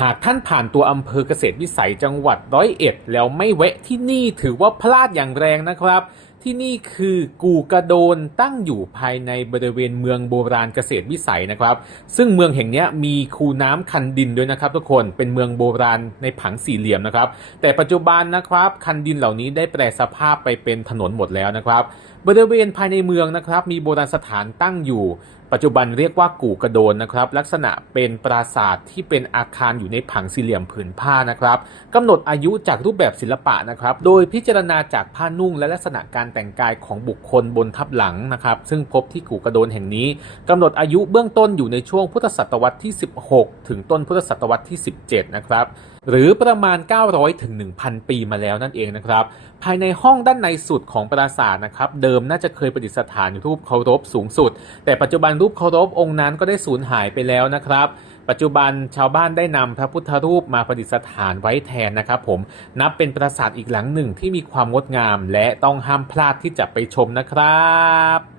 หากท่านผ่านตัวอำเภอเกษตรวิสัยจังหวัดร้อยเอ็ด แล้วไม่แวะที่นี่ถือว่าพลาดอย่างแรงนะครับที่นี่คือกูกระโดนตั้งอยู่ภายในบริเวณเมืองโบราณเกษตรวิสัยนะครับ ซึ่งเมืองแห่งนี้มีคูน้ำคันดินด้วยนะครับ ทุกคนเป็นเมืองโบราณในผังสี่เหลี่ยมนะครับ แต่ปัจจุบันนะครับคันดินเหล่านี้ได้แปลสภาพไปเป็นถนนหมดแล้วนะครับ บริเวณภายในเมืองนะครับ มีโบราณสถานตั้งอยู่ ปัจจุบันเรียกว่ากู่กระโดนนะครับ ลักษณะเป็นปราสาทที่เป็นอาคารอยู่ในผังสี่เหลี่ยมผืนผ้านะครับกำหนดอายุจากรูปแบบศิลปะนะครับ โดยพิจารณาจากผ้านุ่งและลักษณะการแต่งกายของบุคคลบนทับหลังนะครับซึ่งพบที่กู่กระโดนแห่งนี้กำหนดอายุเบื้องต้นอยู่ในช่วงพุทธศตวรรษที่ 16 ถึงต้นพุทธศตวรรษที่ 17 นะครับหรือประมาณ 900 ถึง 1,000 ปีมาแล้วนั่นเองนะครับภายในห้องด้านในสุดของปราสาทนะครับเดิมน่าจะเคยประดิษฐานรูปเคารพสูงสุด แต่ปัจจุบันรูปเคารพองค์นั้นก็ได้สูญหายไปแล้วนะครับ ปัจจุบันชาวบ้านได้นำพระพุทธรูปมาประดิษฐานไว้แทนนะครับผมนับเป็นปราสาทอีกหลังหนึ่งที่มีความงดงาม และต้องห้ามพลาดที่จะไปชมนะครับ